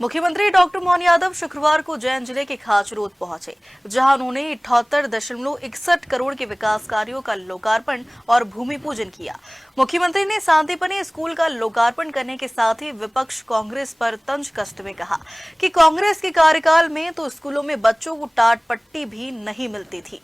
मुख्यमंत्री डॉक्टर मोहन यादव शुक्रवार को उज्जैन जिले के खाचरोद पहुंचे, जहां उन्होंने 78.61 करोड़ के विकास कार्यों का लोकार्पण और भूमि पूजन किया। मुख्यमंत्री ने सांदीपनि स्कूल का लोकार्पण करने के साथ ही विपक्ष कांग्रेस पर तंज कसते हुए कहा कि कांग्रेस के कार्यकाल में तो स्कूलों में बच्चों को टाट पट्टी भी नहीं मिलती थी।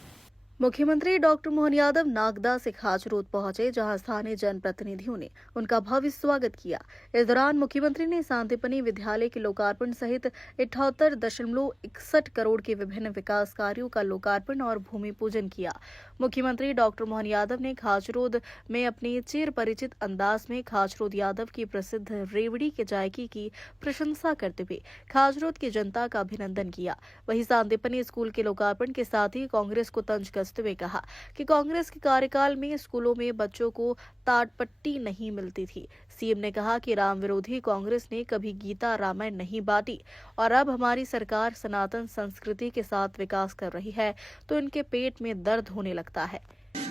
मुख्यमंत्री डॉक्टर मोहन यादव नागदा से खाचरोद पहुंचे, जहां स्थानीय जनप्रतिनिधियों ने उनका भव्य स्वागत किया। इस दौरान मुख्यमंत्री ने सांदीपनि विद्यालय के लोकार्पण सहित 78.61 करोड़ के विभिन्न विकास कार्यों का लोकार्पण और भूमि पूजन किया। मुख्यमंत्री डॉक्टर मोहन यादव ने खाचरोद में अपने चिर परिचित अंदाज में खाचरोद यादव की प्रसिद्ध रेवड़ी के जायके की प्रशंसा करते हुए खाचरोद की जनता का अभिनंदन किया। वहीं सांदीपनि स्कूल के लोकार्पण के साथ ही कांग्रेस को तंज कसते हुए कहा कि कांग्रेस के कार्यकाल में स्कूलों में बच्चों को टाट पट्टी नहीं मिलती थी। सीएम ने कहा कि राम विरोधी कांग्रेस ने कभी गीता रामायण नहीं बांटी और अब हमारी सरकार सनातन संस्कृति के साथ विकास कर रही है तो इनके पेट में दर्द होने लगता है।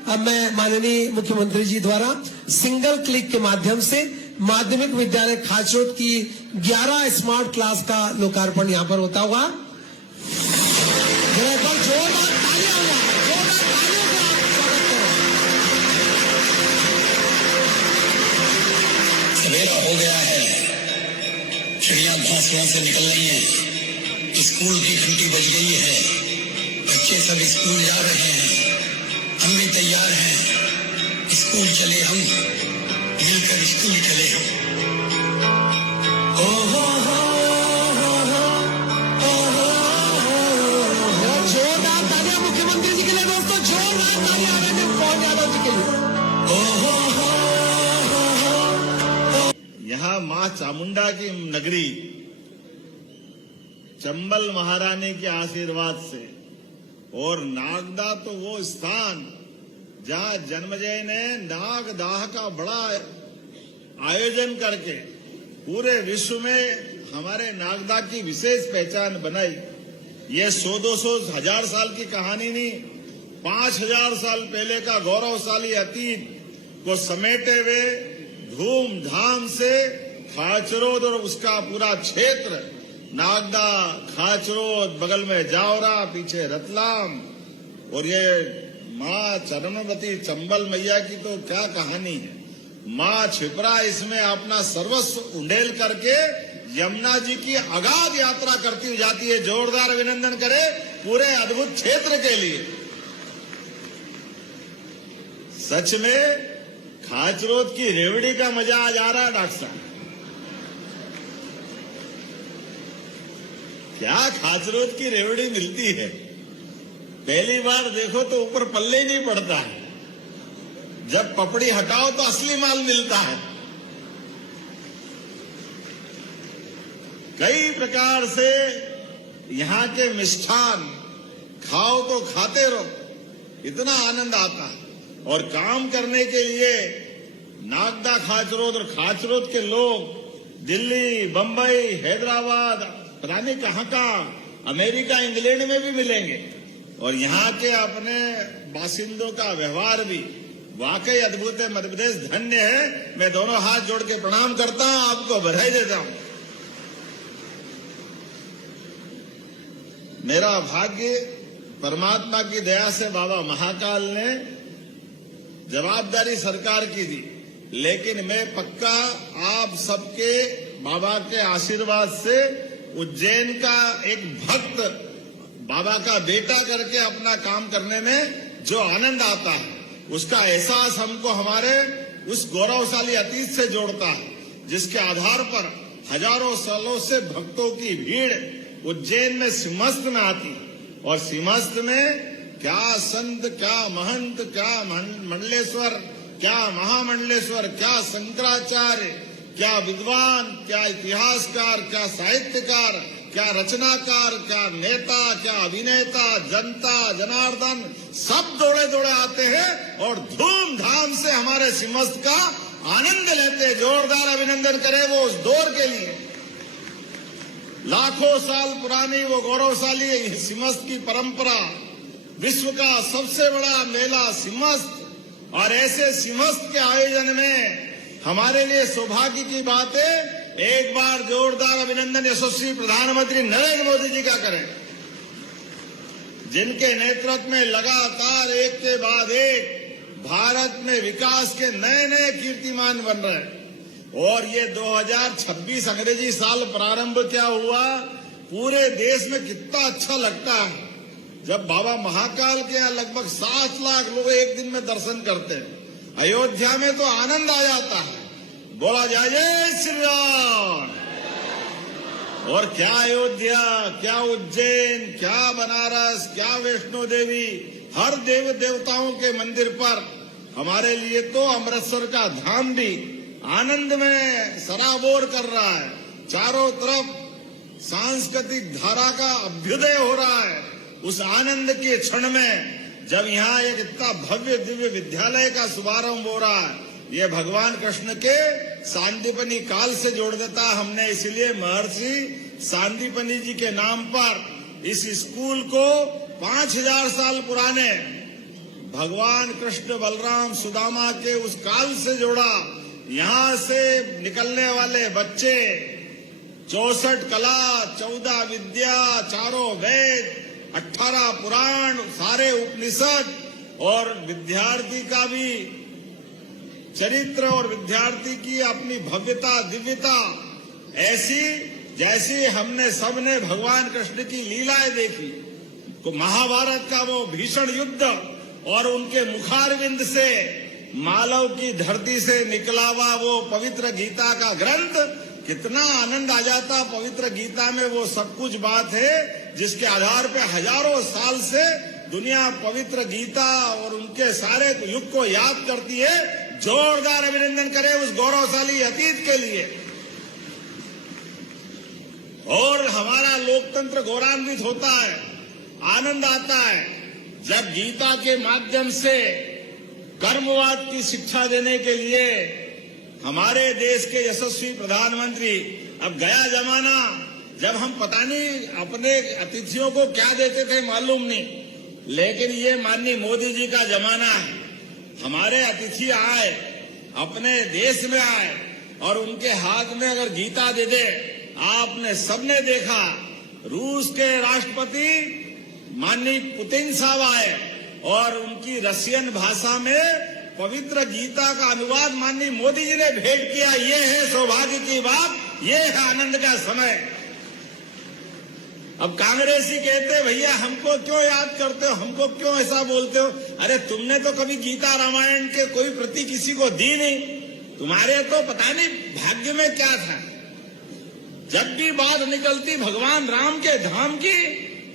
अब मैं माननीय मुख्यमंत्री जी द्वारा सिंगल क्लिक के माध्यम से माध्यमिक विद्यालय खाचरोद की 11 स्मार्ट क्लास का लोकार्पण यहाँ पर होता हुआ। सवेरा हो गया है, चिड़िया घोंसलों से निकल रही है, स्कूल की घंटी बज गई है, बच्चे सब स्कूल जा रहे हैं, हम भी तैयार हैं, स्कूल चले हम, मिलकर स्कूल चले हम। जोरदार तालियां मुख्यमंत्री जी के लिए दोस्तों, जोरदार तालियां आदरणीय मोहन यादव जी के लिए। यहाँ माँ चामुंडा की नगरी चंबल महारानी के आशीर्वाद से और नागदा तो वो स्थान जहाँ जन्मजय ने नागदाह का बड़ा आयोजन करके पूरे विश्व में हमारे नागदा की विशेष पहचान बनाई। ये 100-200 हजार साल की कहानी नहीं, 5000 साल पहले का गौरवशाली अतीत को समेटे हुए धूमधाम से खाचरोद और उसका पूरा क्षेत्र, नागदा, खाचरोद, बगल में जावरा, पीछे रतलाम, और ये माँ चरणवती चंबल मैया की तो क्या कहानी है। माँ छिपरा इसमें अपना सर्वस्व उंडेल करके यमुना जी की अगाध यात्रा करती हुई जाती है। जोरदार अभिनंदन करे पूरे अद्भुत क्षेत्र के लिए। सच में खाचरोद की रेवड़ी का मजा आज आ रहा है डॉक्टर साहब। क्या खाचरोद की रेवड़ी मिलती है, पहली बार देखो तो ऊपर पल्ले ही नहीं पड़ता है, जब पपड़ी हटाओ तो असली माल मिलता है। कई प्रकार से यहाँ के मिष्ठान खाओ तो खाते रहो, इतना आनंद आता है। और काम करने के लिए नागदा, खाचरोद और खाचरोद के लोग दिल्ली, बंबई, हैदराबाद, पता नहीं कहाँ का, अमेरिका, इंग्लैंड में भी मिलेंगे। और यहाँ के अपने बासिंदों का व्यवहार भी वाकई अद्भुत है। मध्य प्रदेश धन्य है। मैं दोनों हाथ जोड़ के प्रणाम करता हूँ, आपको बधाई देता हूँ। मेरा भाग्य परमात्मा की दया से बाबा महाकाल ने जवाबदारी सरकार की दी, लेकिन मैं पक्का आप सबके बाबा के आशीर्वाद से उज्जैन का एक भक्त बाबा का बेटा करके अपना काम करने में जो आनंद आता है, उसका एहसास हमको हमारे उस गौरवशाली अतीत से जोड़ता है, जिसके आधार पर हजारों सालों से भक्तों की भीड़ उज्जैन में सिंहस्थ में आती। और सिंहस्थ में क्या संत, क्या महंत, क्या मंडलेश्वर, क्या महामंडलेश्वर, क्या शंकराचार्य, क्या विद्वान, क्या इतिहासकार, क्या साहित्यकार, क्या रचनाकार, क्या नेता, क्या अभिनेता, जनता, जनार्दन, सब दौड़े दौड़े आते हैं और धूमधाम से हमारे सिंहस्थ का आनंद लेते हैं। जोरदार अभिनंदन करें वो उस दौर के लिए। लाखों साल पुरानी वो गौरवशाली सिंहस्थ की परंपरा, विश्व का सबसे बड़ा मेला सिंहस्थ, और ऐसे सिंहस्थ के आयोजन में हमारे लिए सौभाग्य की बात है एक बार जोरदार अभिनंदन यशस्वी प्रधानमंत्री नरेंद्र मोदी जी का करें, जिनके नेतृत्व में लगातार एक के बाद एक भारत में विकास के नए नए कीर्तिमान बन रहे हैं। और ये 2026 अंग्रेजी साल प्रारंभ क्या हुआ, पूरे देश में कितना अच्छा लगता है जब बाबा महाकाल के यहाँ लगभग 7 लाख लोग एक दिन में दर्शन करते हैं। अयोध्या में तो आनंद आ जाता है, बोला जाए जय श्री राम। और क्या अयोध्या, क्या उज्जैन, क्या बनारस, क्या वैष्णो देवी, हर देव देवताओं के मंदिर पर हमारे लिए तो अमृतसर का धाम भी आनंद में सराबोर कर रहा है। चारों तरफ सांस्कृतिक धारा का अभ्युदय हो रहा है। उस आनंद के क्षण में जब यहाँ एक इतना भव्य दिव्य विद्यालय का शुभारंभ हो रहा है, ये भगवान कृष्ण के सांदीपनी काल से जोड़ देता। हमने इसलिए महर्षि सांदीपनी जी के नाम पर इस स्कूल को 5000 साल पुराने भगवान कृष्ण बलराम सुदामा के उस काल से जोड़ा। यहाँ से निकलने वाले बच्चे 64 कला, 14 विद्या, 4 वेद, 18 पुराण, सारे उपनिषद और विद्यार्थी का भी चरित्र और विद्यार्थी की अपनी भव्यता दिव्यता ऐसी जैसी हमने सबने भगवान कृष्ण की लीलाएं देखी। तो महाभारत का वो भीषण युद्ध और उनके मुखारविंद से मालव की धरती से निकला हुआ वो पवित्र गीता का ग्रंथ, कितना आनंद आ जाता। पवित्र गीता में वो सब कुछ बात है जिसके आधार पे हजारों साल से दुनिया पवित्र गीता और उनके सारे युग को याद करती है। जोरदार अभिनंदन करें उस गौरवशाली अतीत के लिए। और हमारा लोकतंत्र गौरवान्वित होता है, आनंद आता है जब गीता के माध्यम से कर्मवाद की शिक्षा देने के लिए हमारे देश के यशस्वी प्रधानमंत्री, अब गया जमाना जब हम पता नहीं अपने अतिथियों को क्या देते थे मालूम नहीं, लेकिन ये माननीय मोदी जी का जमाना है। हमारे अतिथि आए, अपने देश में आए और उनके हाथ में अगर गीता दे दे, आपने सबने देखा रूस के राष्ट्रपति माननीय पुतिन साहब आए और उनकी रशियन भाषा में पवित्र गीता का अनुवाद माननीय मोदी जी ने भेंट किया। ये है सौभाग्य की बात, ये है आनंद का समय। अब कांग्रेसी कहते भैया हमको क्यों याद करते हो, हमको क्यों ऐसा बोलते हो। अरे तुमने तो कभी गीता रामायण के कोई प्रति किसी को दी नहीं, तुम्हारे तो पता नहीं भाग्य में क्या था। जब भी बात निकलती भगवान राम के धाम की,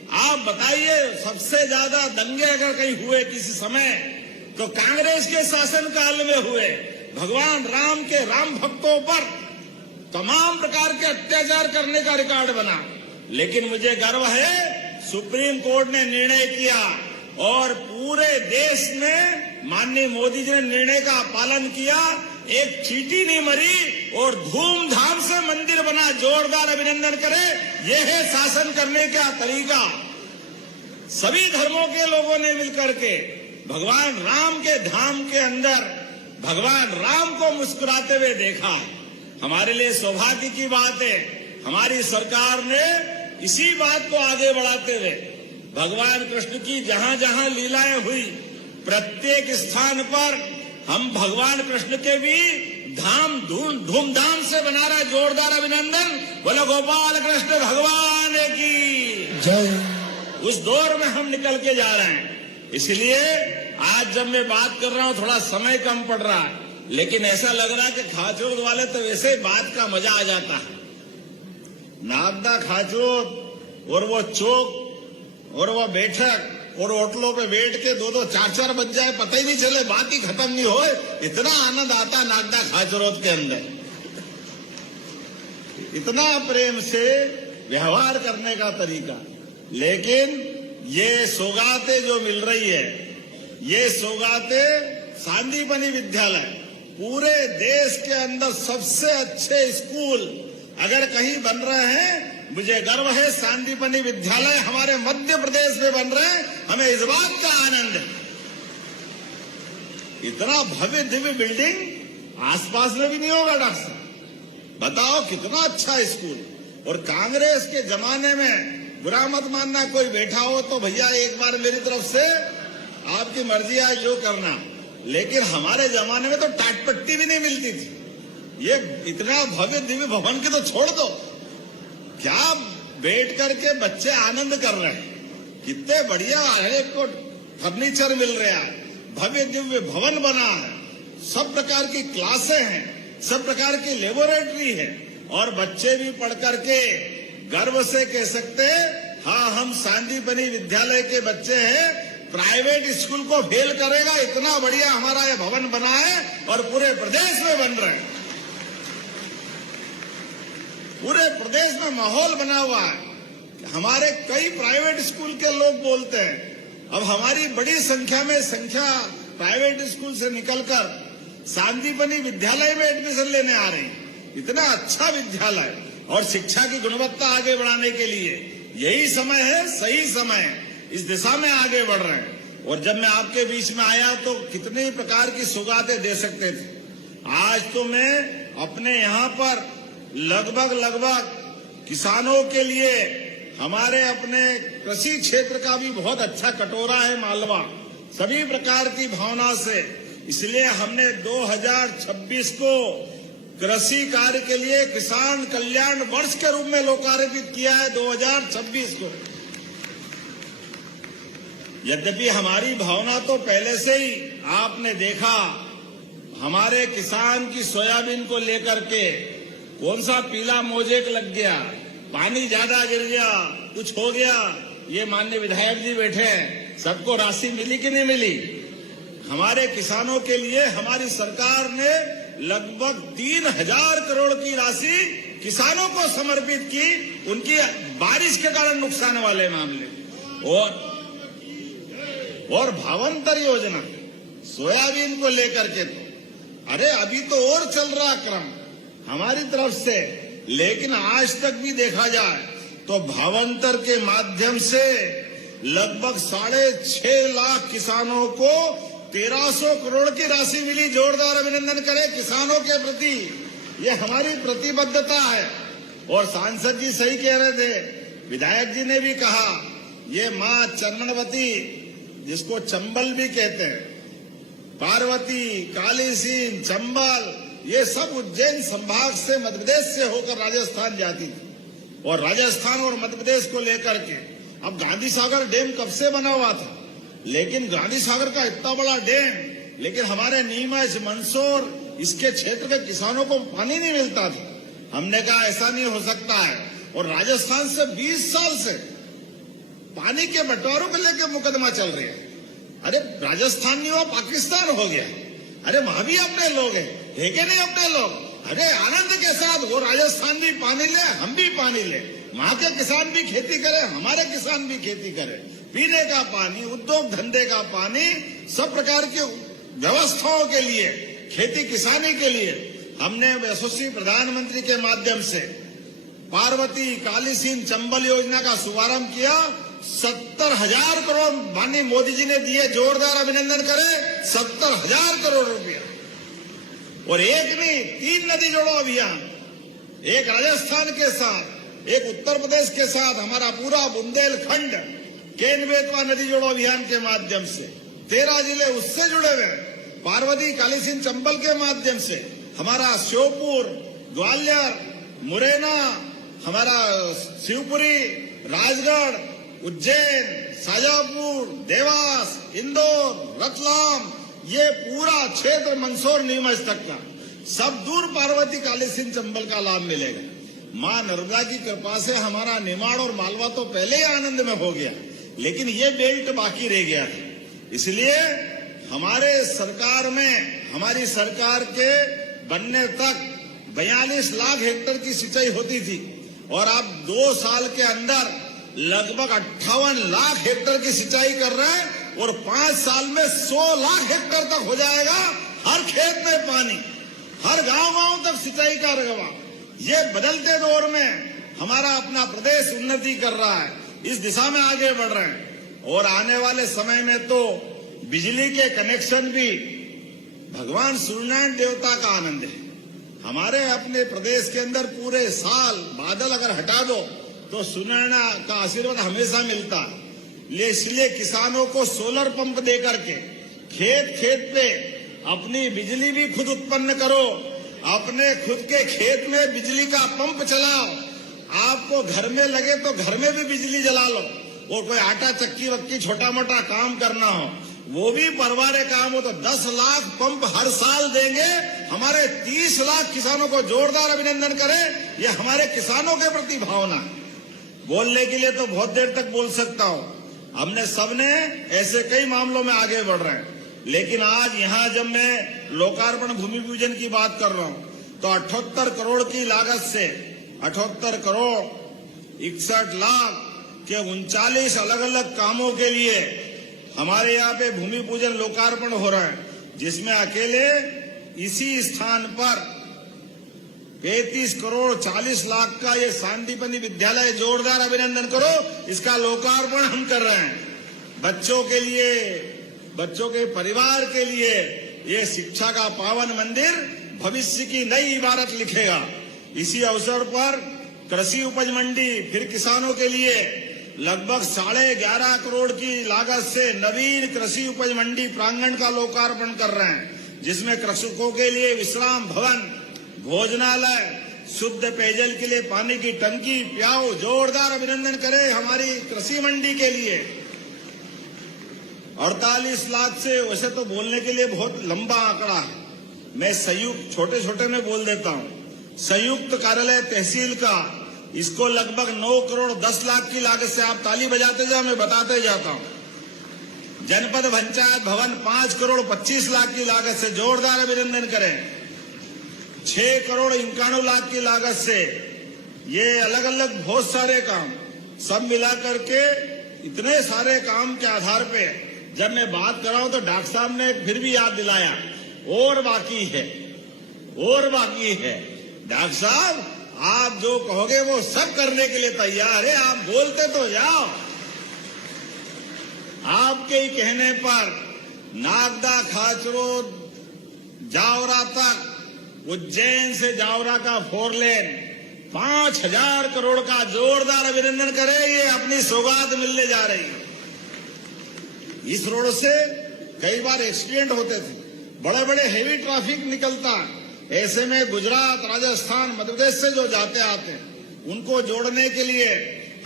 आप बताइए सबसे ज्यादा दंगे अगर कहीं हुए किसी समय तो कांग्रेस के शासन काल में हुए। भगवान राम के राम भक्तों पर तमाम प्रकार के अत्याचार करने का रिकॉर्ड बना। लेकिन मुझे गर्व है सुप्रीम कोर्ट ने निर्णय किया और पूरे देश में माननीय मोदी जी ने निर्णय का पालन किया। एक चींटी नहीं मरी और धूमधाम से मंदिर बना। जोरदार अभिनंदन करें, यह है शासन करने का तरीका। सभी धर्मों के लोगों ने मिलकर के भगवान राम के धाम के अंदर भगवान राम को मुस्कुराते हुए देखा। हमारे लिए सौभाग्य की बात है, हमारी सरकार ने इसी बात को आगे बढ़ाते हुए भगवान कृष्ण की जहां जहां लीलाएं हुई, प्रत्येक स्थान पर हम भगवान कृष्ण के भी धाम धूमधाम से बना रहा। जोरदार अभिनंदन, बोलो गोपाल कृष्ण भगवान की जय। उस दौर में हम निकल के जा रहे हैं। इसलिए आज जब मैं बात कर रहा हूं थोड़ा समय कम पड़ रहा है, लेकिन ऐसा लग रहा है कि खाचोद वाले तो वैसे ही बात का मजा आ जाता है। नागदा खाचोद और वो चौक और वो बैठक और होटलों पे बैठ के 2-2 4-4 बज जाए, पता ही नहीं चले, बात ही खत्म नहीं हो। इतना आनंद आता नागदा खाचरोद के अंदर, इतना प्रेम से व्यवहार करने का तरीका। लेकिन ये सौगातें जो मिल रही है, ये सौगातें सांदीपनी विद्यालय पूरे देश के अंदर सबसे अच्छे स्कूल अगर कहीं बन रहे हैं, मुझे गर्व है सांदीपनी विद्यालय हमारे मध्य प्रदेश में बन रहे हैं। हमें इस बात का आनंद है। इतना भव्य दिव्य बिल्डिंग आसपास में भी नहीं होगा डॉक्टर साहब। बताओ कितना अच्छा स्कूल। और कांग्रेस के जमाने में, बुरा मत मानना कोई बैठा हो तो भैया एक बार मेरी तरफ से आपकी मर्जी है जो करना, लेकिन हमारे जमाने में तो टाटपट्टी भी नहीं मिलती थी। ये इतना भव्य दिव्य भवन की तो छोड़ दो, क्या बैठ करके बच्चे आनंद कर रहे हैं, कितने बढ़िया है, को फर्नीचर मिल रहा है, भव्य दिव्य भवन बना है, सब प्रकार की क्लासें हैं, सब प्रकार की लेबोरेटरी है, और बच्चे भी पढ़ करके गर्व से कह सकते हैं हाँ हम सांदीपनि विद्यालय के बच्चे हैं, प्राइवेट स्कूल को फेल करेगा, इतना बढ़िया हमारा ये भवन बना है, और पूरे प्रदेश में बन रहे हैं, पूरे प्रदेश में माहौल बना हुआ है। हमारे कई प्राइवेट स्कूल के लोग बोलते हैं अब हमारी बड़ी संख्या प्राइवेट स्कूल से निकलकर सांदीपनि विद्यालय में एडमिशन लेने आ रहे हैं। इतना अच्छा विद्यालय और शिक्षा की गुणवत्ता आगे बढ़ाने के लिए यही समय है, सही समय है, इस दिशा में आगे बढ़ रहे हैं। और जब मैं आपके बीच में आया तो कितने प्रकार की सौगातें दे सकते थे। आज तो मैं अपने यहाँ पर लगभग किसानों के लिए हमारे अपने कृषि क्षेत्र का भी बहुत अच्छा कटोरा है मालवा, सभी प्रकार की भावना से, इसलिए हमने 2026 को कृषि कार्य के लिए किसान कल्याण वर्ष के रूप में लोकार्पित किया है 2026 को। यद्यपि हमारी भावना तो पहले से ही आपने देखा, हमारे किसान की सोयाबीन को लेकर के कौन सा पीला मोजेक लग गया, पानी ज्यादा गिर गया, कुछ हो गया, ये माननीय विधायक जी बैठे हैं, सबको राशि मिली कि नहीं मिली? हमारे किसानों के लिए हमारी सरकार ने लगभग 3000 करोड़ की राशि किसानों को समर्पित की, उनकी बारिश के कारण नुकसान वाले मामले। और भावांतर योजना सोयाबीन को लेकर के तो अरे अभी तो और चल रहा क्रम हमारी तरफ से, लेकिन आज तक भी देखा जाए तो भावांतर के माध्यम से लगभग 6.5 लाख किसानों को 1300 करोड़ की राशि मिली। जोरदार अभिनंदन करें किसानों के प्रति, ये हमारी प्रतिबद्धता है। और सांसद जी सही कह रहे थे, विधायक जी ने भी कहा, ये माँ चरणवती जिसको चंबल भी कहते हैं, पार्वती, काली सिंह, चंबल, ये सब उज्जैन संभाग से मध्य प्रदेश से होकर राजस्थान जाती थी। और राजस्थान और मध्य प्रदेश को लेकर के अब गांधी सागर डैम कब से बना हुआ था, लेकिन गांधी सागर का इतना बड़ा डैम, लेकिन हमारे नीमच, मंदसौर इसके क्षेत्र के किसानों को पानी नहीं मिलता था। हमने कहा ऐसा नहीं हो सकता है, और राजस्थान से 20 साल से पानी के बंटवारों को लेकर मुकदमा चल रहा है। अरे राजस्थान नहीं हुआ, पाकिस्तान हो गया। अरे वहां भी अपने लोग हैं, है कि नहीं अपने लोग? अरे आनंद के साथ वो राजस्थान भी पानी ले, हम भी पानी ले, वहां के किसान भी खेती करें, हमारे किसान भी खेती करें, पीने का पानी, उद्योग धंधे का पानी, सब प्रकार की व्यवस्थाओं के लिए, खेती किसानी के लिए हमने यशस्वी प्रधानमंत्री के माध्यम से पार्वती, काली सिंह, चंबल योजना का शुभारंभ किया। 70,000 करोड़ माननीय मोदी जी ने दिए, जोरदार अभिनंदन करें, 70,000 करोड़ रुपया। और एक नहीं, 3 नदी जोड़ो अभियान, एक राजस्थान के साथ, एक उत्तर प्रदेश के साथ, हमारा पूरा बुंदेलखंड केन बेतवा नदी जोड़ो अभियान के माध्यम से 13 जिले उससे जुड़े हुए, पार्वती, काली सिंह, चंबल के माध्यम से हमारा श्योपुर, ग्वालियर, मुरैना, हमारा शिवपुरी, राजगढ़, उज्जैन, शाजापुर, देवास, इंदौर, रतलाम, ये पूरा क्षेत्र मंदसौर, नीमच तक का सब दूर पार्वती, काली सिंह, चंबल का लाभ मिलेगा। मां नर्मदा की कृपा से हमारा निमाड़ और मालवा तो पहले ही आनंद में हो गया, लेकिन ये बेल्ट बाकी रह गया था। इसलिए हमारे सरकार में, हमारी सरकार के बनने तक 42 लाख हेक्टेयर की सिंचाई होती थी, और अब 2 साल के अंदर लगभग 58 लाख हेक्टेयर की सिंचाई कर रहे हैं, और 5 साल में 100 लाख हेक्टेयर तक हो जाएगा। हर खेत में पानी, हर गांव तक सिंचाई का रकबा। ये बदलते दौर में हमारा अपना प्रदेश उन्नति कर रहा है, इस दिशा में आगे बढ़ रहे हैं। और आने वाले समय में तो बिजली के कनेक्शन भी भगवान सूर्यनारायण देवता का आनंद है। हमारे अपने प्रदेश के अंदर पूरे साल बादल अगर हटा दो तो सुनहरा का आशीर्वाद हमेशा मिलता है। इसलिए किसानों को सोलर पंप दे करके खेत खेत पे अपनी बिजली भी खुद उत्पन्न करो, अपने खुद के खेत में बिजली का पंप चलाओ, आपको घर में लगे तो घर में भी बिजली जला लो, और कोई आटा चक्की वक्की छोटा मोटा काम करना हो वो भी परवारे काम हो तो 10 लाख पंप हर साल देंगे। हमारे 30 लाख किसानों को जोरदार अभिनंदन करें, ये हमारे किसानों के प्रति भावना है। बोलने के लिए तो बहुत देर तक बोल सकता हूं, हमने सबने ऐसे कई मामलों में आगे बढ़ रहे हैं, लेकिन आज यहाँ जब मैं लोकार्पण भूमि पूजन की बात कर रहा हूं तो 78 करोड़ की लागत से 78 करोड़ 61 लाख के 39 अलग अलग कामों के लिए हमारे यहाँ पे भूमि पूजन लोकार्पण हो रहा है, जिसमें अकेले इसी स्थान पर 35 करोड़ 40 लाख का ये सांदीपनि विद्यालय, जोरदार अभिनंदन करो, इसका लोकार्पण हम कर रहे हैं। बच्चों के लिए, बच्चों के परिवार के लिए ये शिक्षा का पावन मंदिर भविष्य की नई इबारत लिखेगा। इसी अवसर पर कृषि उपज मंडी फिर किसानों के लिए लगभग 11.5 करोड़ की लागत से नवीन कृषि उपज मंडी प्रांगण का लोकार्पण कर रहे हैं, जिसमें कृषकों के लिए विश्राम भवन, भोजनालय, शुद्ध पेयजल के लिए पानी की टंकी, प्याऊ, जोरदार अभिनंदन करें हमारी कृषि मंडी के लिए। 48 लाख से, वैसे तो बोलने के लिए बहुत लंबा आंकड़ा है, मैं संयुक्त छोटे छोटे में बोल देता हूं। संयुक्त कार्यालय तहसील का, इसको लगभग 9 करोड़ 10 लाख की लागत से, आप ताली बजाते जाओ मैं बताते जाता हूं। जनपद पंचायत भवन 5 करोड़ 25 लाख की लागत से, जोरदार अभिनंदन करें। 6 करोड़ 51 लाख की लागत से ये अलग अलग बहुत सारे काम, सब मिला करके इतने सारे काम के आधार पे जब मैं बात कर रहा हूं तो डॉक्टर साहब ने फिर भी याद दिलाया, और बाकी है, और बाकी है। डॉक्टर साहब आप जो कहोगे वो सब करने के लिए तैयार है, आप बोलते तो जाओ। आपके ही कहने पर नागदा खाचरोद जावरा तक, उज्जैन से जावरा का 4 लेन 5000 करोड़ का, जोरदार अभिनंदन करें, ये अपनी सौगात मिलने जा रही है। इस रोड से कई बार एक्सीडेंट होते थे, बड़े बड़े हेवी ट्रैफिक निकलता है, ऐसे में गुजरात, राजस्थान, मध्य प्रदेश से जो जाते आते हैं उनको जोड़ने के लिए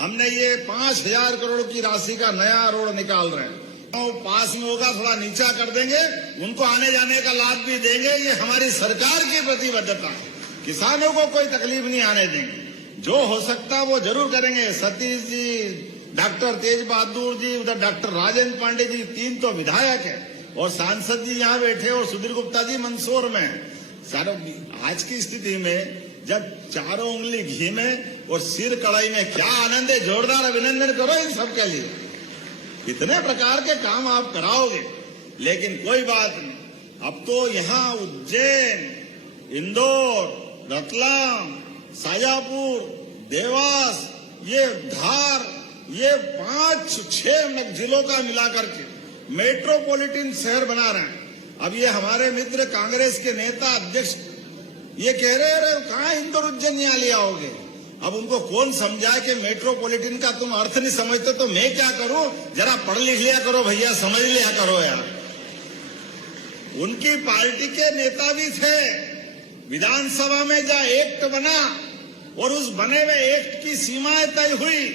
हमने ये 5000 करोड़ की राशि का नया रोड निकाल रहे हैं। तो पास में होगा, थोड़ा नीचा कर देंगे, उनको आने जाने का लाभ भी देंगे। ये हमारी सरकार की प्रतिबद्धता है, किसानों को कोई तकलीफ नहीं आने देंगे, जो हो सकता वो जरूर करेंगे। सतीश जी, डॉक्टर तेज बहादुर जी, उधर डॉक्टर राजेंद्र पांडे जी, 3 तो विधायक है, और सांसद जी यहाँ बैठे, और सुधीर गुप्ता जी मंदसौर में। सारों आज की स्थिति में जब चारों उंगली घी में और सिर कढ़ाई में, क्या आनंद है, जोरदार अभिनंदन करो इन सब के लिए। कितने प्रकार के काम आप कराओगे, लेकिन कोई बात नहीं। अब तो यहाँ उज्जैन, इंदौर, रतलाम, शाजापुर, देवास, ये धार, ये 5-6 जिलों का मिलाकर के मेट्रोपॉलिटन शहर बना रहे हैं। अब ये हमारे मित्र कांग्रेस के नेता अध्यक्ष ये कह रहे हैं कहाँ इंदौर उज्जैन यहाँ ले आओगे। अब उनको कौन समझाए कि मेट्रोपॉलिटन का तुम अर्थ नहीं समझते तो मैं क्या करूं, जरा पढ़ लिख लिया करो भैया, समझ लिया करो यार। उनकी पार्टी के नेता भी थे, विधानसभा में जहाँ एक्ट बना और उस बने हुए एक्ट की सीमाएं तय हुई,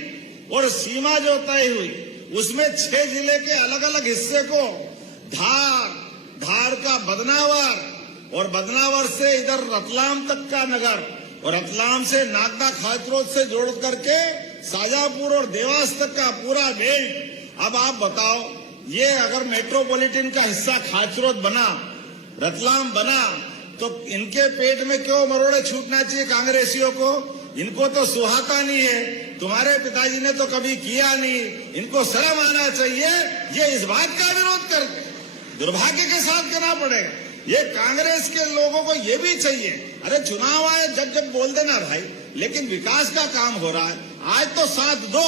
और सीमा जो तय हुई उसमें 6 जिले के अलग अलग हिस्से को धार का बदनावर, और बदनावर से इधर रतलाम तक का नगर, और रतलाम से नागदा खाचरोद से जोड़ करके शाजापुर और देवास तक का पूरा बेल्ट। अब आप बताओ, ये अगर मेट्रोपॉलिटन का हिस्सा खाचरोद बना, रतलाम बना, तो इनके पेट में क्यों मरोड़े छूटना चाहिए कांग्रेसियों को? इनको तो सुहाता नहीं है, तुम्हारे पिताजी ने तो कभी किया नहीं, इनको शर्म आना चाहिए। ये इस बात का विरोध करते, दुर्भाग्य के साथ करना पड़ेगा। ये कांग्रेस के लोगों को ये भी चाहिए, अरे चुनाव आए जब बोल देना भाई, लेकिन विकास का काम हो रहा है, आज तो साथ दो,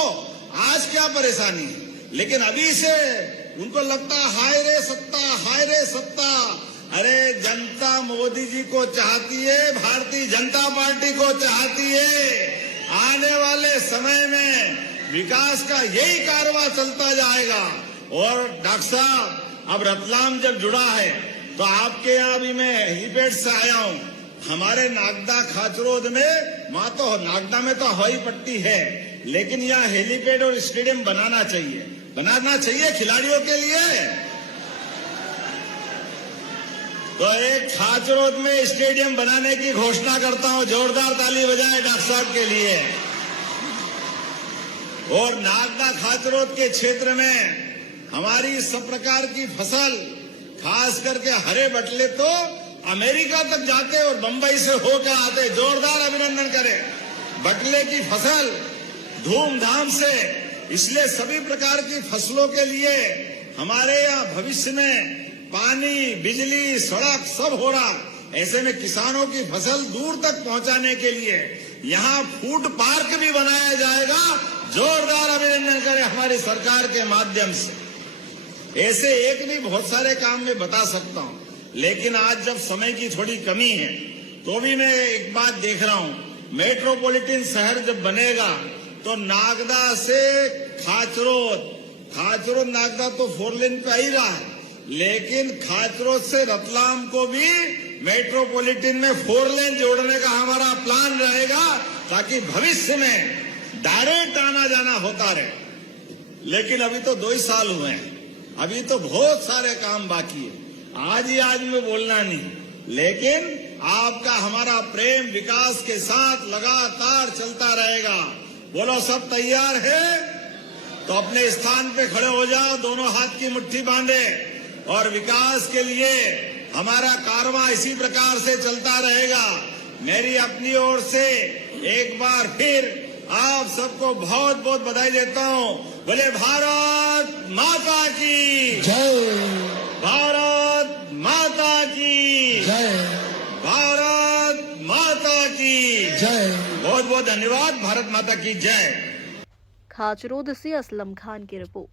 आज क्या परेशानी है। लेकिन अभी से उनको लगता हाय रे सत्ता, हाय रे सत्ता, अरे जनता मोदी जी को चाहती है, भारतीय जनता पार्टी को चाहती है। आने वाले समय में विकास का यही कारवां चलता जाएगा। और डॉक्टर साहब, अब रतलाम जब जुड़ा है तो आपके यहाँ भी मैं हेलीपैड से आया हूँ। हमारे नागदा खाचरोद में, वहां तो नागदा में तो हवाई पट्टी है, लेकिन यहाँ हेलीपैड और स्टेडियम बनाना चाहिए खिलाड़ियों के लिए। तो एक खाचरोद में स्टेडियम बनाने की घोषणा करता हूं। जोरदार ताली बजाएं डॉक्टर साहब के लिए। और नागदा खाचरोद के क्षेत्र में हमारी सब प्रकार की फसल, खास करके हरे बटले तो अमेरिका तक जाते और बंबई से होकर आते। जोरदार अभिनंदन करें। बटले की फसल धूमधाम से, इसलिए सभी प्रकार की फसलों के लिए हमारे यहाँ भविष्य में पानी, बिजली, सड़क सब हो रहा। ऐसे में किसानों की फसल दूर तक पहुंचाने के लिए यहाँ फूड पार्क भी बनाया जाएगा। जोरदार अभिनंदन करें हमारी सरकार के माध्यम से। ऐसे एक नहीं, बहुत सारे काम मैं बता सकता हूँ, लेकिन आज जब समय की थोड़ी कमी है तो भी मैं एक बात देख रहा हूँ। मेट्रोपॉलिटन शहर जब बनेगा तो नागदा से खाचरोद नागदा तो 4 लेन पे ही रहा है, लेकिन खाचरोद से रतलाम को भी मेट्रोपॉलिटन में 4 लेन जोड़ने का हमारा प्लान रहेगा, ताकि भविष्य में डायरेक्ट आना जाना होता रहे। लेकिन अभी तो 2 ही साल हुए हैं, अभी तो बहुत सारे काम बाकी है। आज ही आज में बोलना नहीं, लेकिन आपका हमारा प्रेम विकास के साथ लगातार चलता रहेगा। बोलो सब तैयार है? तो अपने स्थान पे खड़े हो जाओ, दोनों हाथ की मुट्ठी बांधे, और विकास के लिए हमारा कारवां इसी प्रकार से चलता रहेगा। मेरी अपनी ओर से एक बार फिर आप सबको बहुत बहुत बधाई देता हूँ। बोले भारत माता की जय, भारत माता की जय, भारत माता की जय। बहुत बहुत धन्यवाद। भारत माता की जय। खाचरोद से असलम खान की रिपोर्ट।